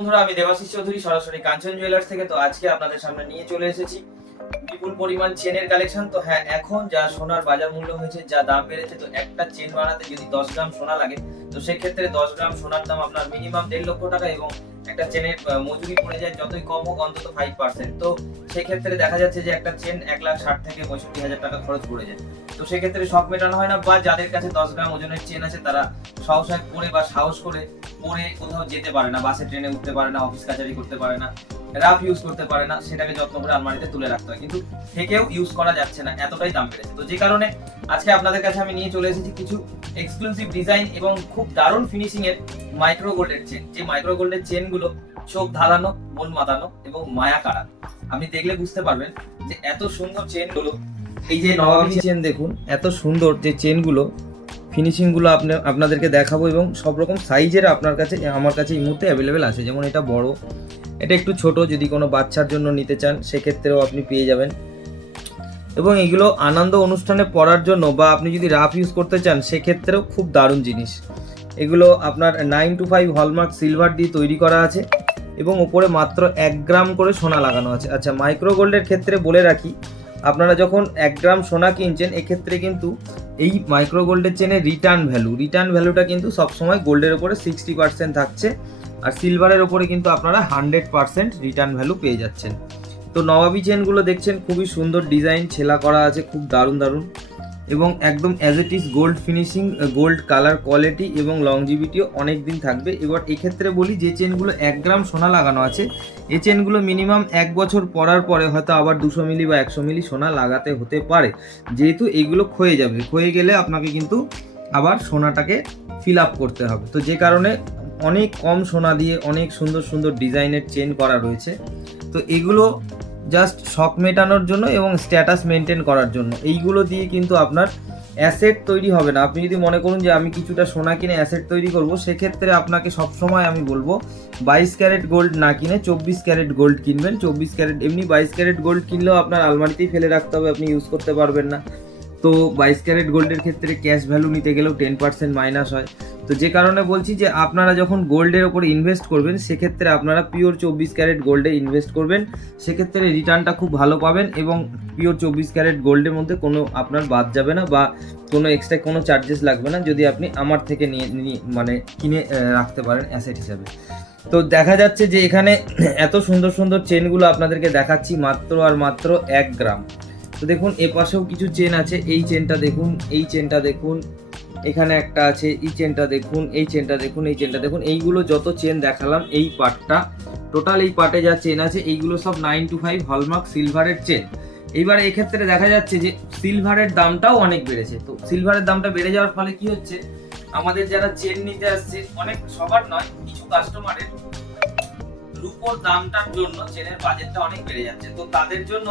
বন্ধুরা, আমি দেবাশিস চৌধুরী সরাসরি কাঞ্চন জুয়েলার্স থেকে। তো আজকে আপনাদের সামনে নিয়ে চলে এসেছি বিপুল পরিমাণ চেনের কালেকশন। তো হ্যাঁ, এখন যা সোনার বাজার মূল্য হয়েছে, যা দাম বেড়েছে, তো একটা চেন বানাতে যদি 10 গ্রাম সোনা লাগে, তো সেক্ষেত্রে 10 গ্রাম সোনার দাম আপনার মিনিমাম 1.5 লক্ষ টাকা, এবং একটা চেনের মজুরি পড়ে যায় যতই কম হোক অন্তত 5%। তো সেক্ষেত্রে দেখা যাচ্ছে যে একটা চেন 1,60,000 থেকে 65,000 টাকা খরচ পড়ে যায়। তো সেক্ষেত্রে শখ মেটানো হয় না, বা যাদের কাছে 10 গ্রাম ওজনের চেন আছে তারা সহসায় পরে বা সাহস করে পরে কোথাও যেতে পারে না, বাসে ট্রেনে উঠতে পারে না, অফিস কাচারি করতে পারে না, রাফ ইউজ করতে পারে না, সেটাকে যত্ন করে আলমারিতে তুলে রাখতে হয়, কিন্তু থেকেও ইউজ করা যাচ্ছে না, এতটাই দাম বেড়েছে। তো যে কারণে আজকে আপনাদের কাছে আমি নিয়ে চলে এসেছি কিছু এক্সক্লুসিভ ডিজাইন এবং খুব দারুণ ফিনিশিং এর মাইক্রো গোল্ডের চেন। যে মাইক্রো গোল্ডের চেন গুলো চোখ ধাঁধানো, মন মাতানো এবং মায়া কাড়া। আপনি দেখলে বুঝতে পারবেন যে এত সুন্দর চেন গুলো। এই যে নবাবী চেন দেখুন, এত সুন্দর যে চেন গুলো, ফিনিশিং গুলো আপনাদেরকে দেখাবো, এবং সব রকম সাইজের আমার কাছে এই মুহূর্তে অ্যাভেলেবেল আছে। যেমন এটা বড়, এটা একটু ছোট, যদি কোনো বাচ্চার জন্য নিতে চান সেক্ষেত্রেও আপনি পেয়ে যাবেন। এবং এগুলো আনন্দ অনুষ্ঠানে পরার জন্য, বা আপনি যদি রাফ ইউজ করতে চান সেক্ষেত্রেও খুব দারুণ জিনিস। এগুলো আপনার 925 হলমার্ক সিলভার দিয়ে তৈরি করা আছে, এবং উপরে মাত্র 1 গ্রাম করে সোনা লাগানো আছে। আচ্ছা, মাইক্রো গোল্ডের ক্ষেত্রে বলে রাখি, আপনারা যখন 1 গ্রাম সোনা কিনছেন, এক্ষেত্রে কিন্তু এই মাইক্রো গোল্ডের চেনের রিটার্ন ভ্যালুটা কিন্তু সবসময় গোল্ডের ওপরে 60% থাকছে, আর সিলভারের ওপরে কিন্তু আপনারা 100% রিটার্ন ভ্যালু পেয়ে যাচ্ছেন। তো নবাবী চেনগুলো দেখছেন, খুবই সুন্দর ডিজাইন ছেলা করা আছে, খুব দারুণ, এবং একদম as it is gold finishing, gold colour quality, এবং লংজিভিটিও অনেক দিন থাকবে। এবার এক্ষেত্রে বলি, যে চেনগুলো 1 গ্রাম সোনা লাগানো আছে, এই চেনগুলো মিনিমাম 1 বছর পরার পরে হয়তো আবার 200 মিলি বা 100 মিলি সোনা লাগাতে হতে পারে, যেহেতু এগুলো ক্ষয়ে যাবে। ক্ষয়ে গেলে আপনাকে কিন্তু আবার সোনাটাকে ফিল আপ করতে হবে। তো যে কারণে অনেক কম সোনা দিয়ে অনেক সুন্দর সুন্দর ডিজাইনের চেন করা রয়েছে। তো এগুলো জাস্ট শখ মেটানোর জন্য এবং স্ট্যাটাস মেনটেন করার জন্য। এইগুলো দিয়ে কিন্তু আপনার অ্যাসেট তৈরি হবে না। আপনি যদি মনে করুন যে আমি কিছুটা সোনা কিনে অ্যাসেট তৈরি করব, সেক্ষেত্রে আপনাকে সবসময় আমি বলবো 22 ক্যারেট গোল্ড না কিনে 24 ক্যারেট গোল্ড কিনবেন। 24 ক্যারেট, এমনি 22 ক্যারেট গোল্ড কিনলেও আপনার আলমারিতেই ফেলে রাখতে হবে, আপনি ইউজ করতে পারবেন না। তো 22 ক্যারেট গোল্ডের ক্ষেত্রে ক্যাশ ভ্যালু নিতে গেলেও 10% মাইনাস হয়। তো যে কারণে বলছি যে আপনারা যখন গোল্ডের ওপরে ইনভেস্ট করবেন, সেক্ষেত্রে আপনারা পিওর 24 ক্যারেট গোল্ডে ইনভেস্ট করবেন, সেক্ষেত্রে রিটার্নটা খুব ভালো পাবেন, এবং পিওর 24 ক্যারেট গোল্ডের মধ্যে কোনো আপনার বাদ যাবে না, বা কোনো এক্সট্রা কোনো চার্জেস লাগবে না, যদি আপনি আমার থেকে নিয়ে মানে কিনে রাখতে পারেন অ্যাসেট হিসাবে। তো দেখা যাচ্ছে যে এখানে এত সুন্দর সুন্দর চেনগুলো আপনাদেরকে দেখাচ্ছি মাত্র আর মাত্র 1 গ্রাম। তো দেখুন, এ পাশেও কিছু চেন আছে। এই চেনটা দেখুন, এই চেনটা দেখুন, এখানে একটা আছে, এই চেনটা দেখুন, এই চেনটা দেখুন, এই চেনটা দেখুন। এইগুলো যত চেন দেখালাম, এই পার্টটা টোটাল, এই পার্টে যা চেন আছে, এইগুলো সব 925 হলমার্ক সিলভারের চেন। এইবার এক্ষেত্রে দেখা যাচ্ছে যে সিলভারের দামটাও অনেক বেড়েছে। তো সিলভারের দামটা বেড়ে যাওয়ার ফলে কি হচ্ছে, আমাদের যারা চেন নিতে আসছে, অনেক, সবার নয়, কিছু কাস্টমারের রূপোর দামটার জন্য চেনের বাজেটটা অনেক বেড়ে যাচ্ছে। তো তাদের জন্য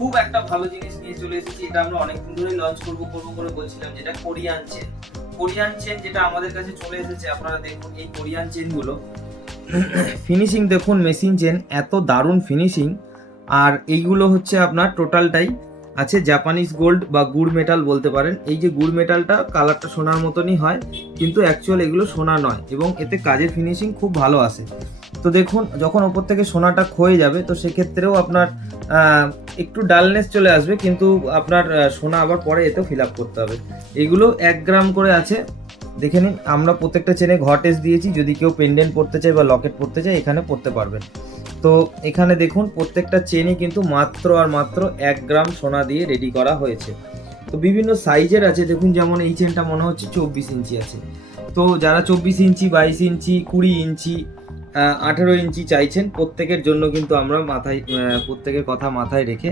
খুব একটা ভালো জিনিস নিয়ে চলে এসেছি। এটা আমরা অনেকদিন ধরে লঞ্চ করবো করে বলছিলাম, যেটা কোরিয়ান চেন, যেটা আমাদের কাছে চলে এসেছে। আপনারা দেখুন এই কোরিয়ান চেনগুলো ফিনিশিং দেখুন, মেশিন চেন, এত দারুণ ফিনিশিং। আর এইগুলো হচ্ছে আপনার টোটালটাই আছে জাপানিজ গোল্ড বা গুড় মেটাল বলতে পারেন। এই যে গুড় মেটালটা কালারটা সোনার মতনই হয়, কিন্তু অ্যাকচুয়াল এগুলো সোনা নয়, এবং এতে কাজের ফিনিশিং খুব ভালো আসে। তো দেখুন, যখন ওপর থেকে সোনাটা ক্ষয়ে যাবে, তো সেক্ষেত্রেও আপনার একটু ডালনেস চলে আসবে, কিন্তু আপনার সোনা আবার পরে এতেও ফিল আপ করতে হবে। এগুলো 1 গ্রাম করে আছে, দেখে নিন। আমরা প্রত্যেকটা চেনে ঘটেস দিয়েছি, যদি কেউ পেন্ডেন্ট পরতে চায় বা লকেট পরতে চায়, এখানে পরতে পারবেন। তো এখানে দেখুন, প্রত্যেকটা চেনই কিন্তু মাত্র আর মাত্র 1 গ্রাম সোনা দিয়ে রেডি করা হয়েছে। তো বিভিন্ন সাইজের আছে, দেখুন, যেমন এই চেনটা মনে হচ্ছে 24 ইঞ্চি আছে। তো যারা 24 ইঞ্চি, 22 ইঞ্চি, 20 ইঞ্চি, 18 ইঞ্চি চাইছেন, প্রত্যেকের জন্য কিন্তু আমরা প্রত্যেকের কথা মাথায় রেখে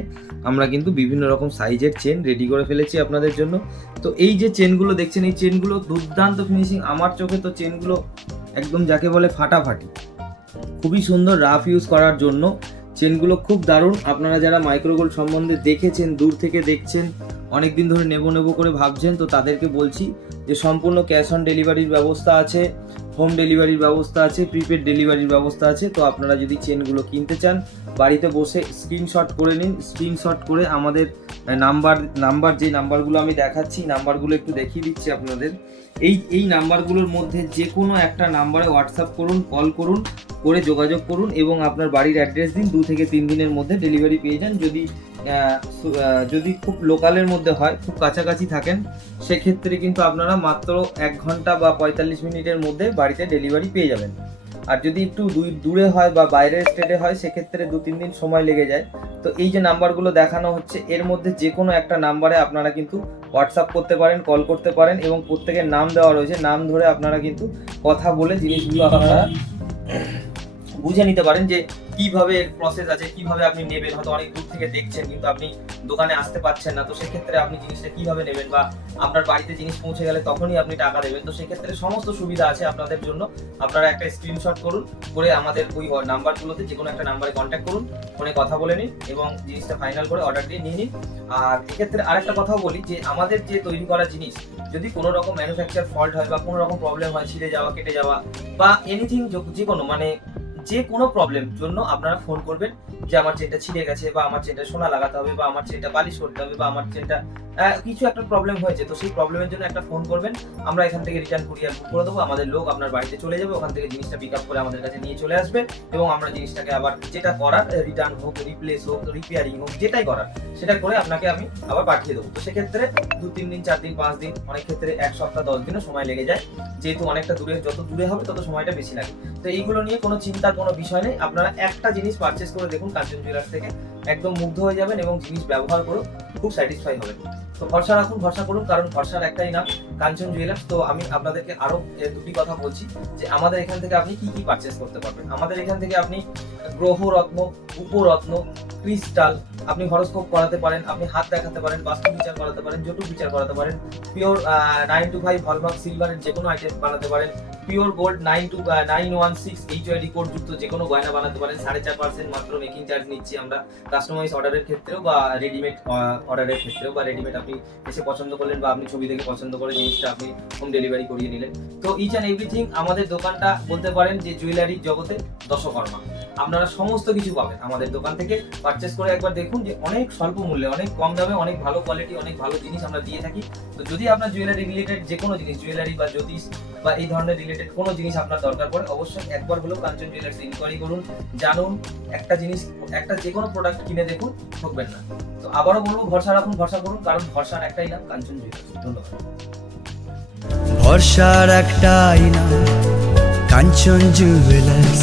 আমরা কিন্তু বিভিন্ন রকম সাইজের চেন রেডি করে ফেলেছি আপনাদের জন্য। তো এই যে চেনগুলো দেখছেন, এই চেনগুলো দুর্দান্ত ফিনিশিং। আমার চোখে তো চেনগুলো একদম যাকে বলে ফাটাফাটি, খুবই সুন্দর রাফ ইউজ করার জন্য। চেনগুলো খুব দারুণ। আপনারা যারা মাইক্রোগোল্ড সম্বন্ধে দেখেছেন, দূর থেকে দেখছেন, অনেকদিন ধরে নেব করে ভাবছেন, তো তাদেরকে বলছি যে সম্পূর্ণ ক্যাশ অন ডেলিভারির ব্যবস্থা আছে, হোম ডেলিভারির ব্যবস্থা আছে, প্রিপেড ডেলিভারির ব্যবস্থা আছে। তো আপনারা যদি চেনগুলো কিনতে চান, বাড়িতে বসে স্ক্রিনশট করে নিন। স্ক্রিনশট করে আমাদের নাম্বার যে নাম্বারগুলো আমি দেখাচ্ছি, নাম্বারগুলো একটু দেখিয়ে দিচ্ছি আপনাদের। এই নাম্বারগুলোর মধ্যে যে কোনো একটা নাম্বারে হোয়াটসঅ্যাপ করুন, কল করুন, করে যোগাযোগ করুন এবং আপনার বাড়ির অ্যাড্রেস দিন। 2 থেকে 3 দিনের মধ্যে ডেলিভারি পেয়ে যান। যদি খুব লোকালের মধ্যে হয়, খুব কাছাকাছি থাকেন, সেক্ষেত্রে কিন্তু আপনারা মাত্র 1 ঘন্টা বা 45 মিনিটের মধ্যে বাড়িতে ডেলিভারি পেয়ে যাবেন। আর যদি একটু দূরে হয় বা বাইরের স্টেটে হয়, সেক্ষেত্রে 2-3 দিন সময় লেগে যায়। তো এই যে নাম্বারগুলো দেখানো হচ্ছে, এর মধ্যে যে কোনো একটা নাম্বারে আপনারা কিন্তু হোয়াটসঅ্যাপ করতে পারেন, কল করতে পারেন এবং প্রত্যেকের নাম দেওয়া রয়েছে। নাম ধরে আপনারা কিন্তু কথা বলে জিনিসগুলো আপনারা বুঝে নিতে পারেন যে কিভাবে প্রসেস আছে, কিভাবে আপনি নেবেন। হয়তো অনেক দূর থেকে দেখছেন কিন্তু আপনি দোকানে আসতে পারছেন না, তো সেক্ষেত্রে আপনি জিনিসটা কিভাবে নেবেন, বা আপনার বাড়িতে জিনিস পৌঁছে গেলে তখনই আপনি টাকা দেবেন। তো সেক্ষেত্রে সমস্ত সুবিধা আছে আপনাদের জন্য। আপনারা একটা স্ক্রিনশট করুন, করে আমাদের ওই নাম্বারগুলোতে যে কোনো একটা নাম্বারে কন্ট্যাক্ট করুন, ফোনে কথা বলে নিন এবং জিনিসটা ফাইনাল করে অর্ডার দিয়ে নিয়ে নিন। আর এক্ষেত্রে আরেকটা কথাও বলি যে আমাদের যে তৈরি করা জিনিস যদি কোনো রকম ম্যানুফ্যাকচার ফল্ট হয় বা কোনো রকম প্রবলেম হয়, ছিঁড়ে যাওয়া, কেটে যাওয়া বা এনিথিং, যে কোনো যে কোনো প্রবলেম জন্য আপনারা ফোন করবেন যে আমার চেনটা ছিঁড়ে গেছে, বা আমার চেনটা সোনা লাগাতে হবে, বা আমার চেনটা পালিশ করতে হবে, বা আমার চেনটা কিছু একটা প্রবলেম হয়েছে, তো সেই প্রবলেমের জন্য একটা ফোন করবেন। আমরা এখান থেকে রিটার্ন কুরিয়ার বুক করে দেবো, আমাদের লোক আপনার বাড়িতে চলে যাবে, ওখান থেকে জিনিসটা পিক আপ করে আমাদের কাছে নিয়ে চলে আসবে এবং আমরা জিনিসটাকে আবার যেটা করার, রিটার্ন হোক, রিপ্লেস হোক, রিপেয়ারিং হোক, যেটাই করার সেটা করে আপনাকে আমি আবার পাঠিয়ে দেবো। তো সেক্ষেত্রে 2-3 দিন, 4 দিন, 5 দিন, অনেক ক্ষেত্রে 1 সপ্তাহ, 10 দিনও সময় লেগে যায়, যেহেতু অনেকটা দূরে, যত দূরে হবে তত সময়টা বেশি লাগে। তো এইগুলো নিয়ে কোনো চিন্তার কোনো বিষয় নেই। আপনারা একটা জিনিস পারচেস করে দেখুন কাঞ্চন জুয়েলার্স থেকে, একদম মুগ্ধ হয়ে যাবেন এবং জিনিস ব্যবহার করে খুব স্যাটিসফাই হবেন। তো ভরসা রাখুন, ভরসা করুন, কারণ ভরসার একটাই নাম কাঞ্চন জুয়েলার্স। তো আমি আপনাদেরকে আরো 2টি কথা বলছি যে আমাদের এখান থেকে আপনি কি কি পারচেস করতে পারবেন। আমাদের এখান থেকে আপনি গ্রহরত্ন, উপরত্ন, ক্রিস্টাল, আপনি হরোস্কোপ করাতে পারেন, আপনি হাত দেখাতে পারেন, বাস্তু বিচার করাতে পারেন, জটু বিচার করাতে পারেন, পিওর 925 হলমার্ক সিলভারের যে কোনো আইটেম বানাতে পারেন, পিওর গোল্ড 916 HYD কোড যুক্ত যে কোনো গয়না বানাতে পারেন। 4.5% মাত্র মেকিং চার্জ নিচ্ছি আমরা কাস্টমাইজ অর্ডারের ক্ষেত্রেও বা রেডিমেড অর্ডারের ক্ষেত্রেও, বা রেডিমেড আপনি এসে পছন্দ করলেন বা আপনি ছবি দেখে পছন্দ করে জিনিসটা আপনি হোম ডেলিভারি করিয়ে নিলেন। তো ইচ অ্যান্ড এভরিথিং, আমাদের দোকানটা বলতে পারেন যে জুয়েলারি জগতে দশকর্মা। আপনারা সমস্ত কিছু পাবেন আমাদের দোকান থেকে। পারচেস করে একবার দেখুন যে অনেক স্বল্প মূল্যে, অনেক কম দামে, অনেক ভালো কোয়ালিটি, অনেক ভালো জিনিস আমরা দিয়ে থাকি। তো যদি আপনার জুয়েলারি রিলেটেড যে কোনো জিনিস, জুয়েলারি বা জ্যোতিষ বা এই ধরনের রিলেটেড কোনো জিনিস আপনার দরকার পড়ে, অবশ্যই একবার হলেও কাঞ্চন জুয়েলার্স ইনকোয়ারি করুন, জানুন। একটা জিনিস, একটা যে কোনো প্রোডাক্ট কিনে দেখুন, ঠকবেন না। তো আবারও বলবো, ভরসা রাখুন, ভরসা করুন, কারণ ভরসার একটাই নাম কাঞ্চন জুয়েলার্স। ধন্যবাদ। ভরসার একটাই নাম কাঞ্চন জুয়েলার্স।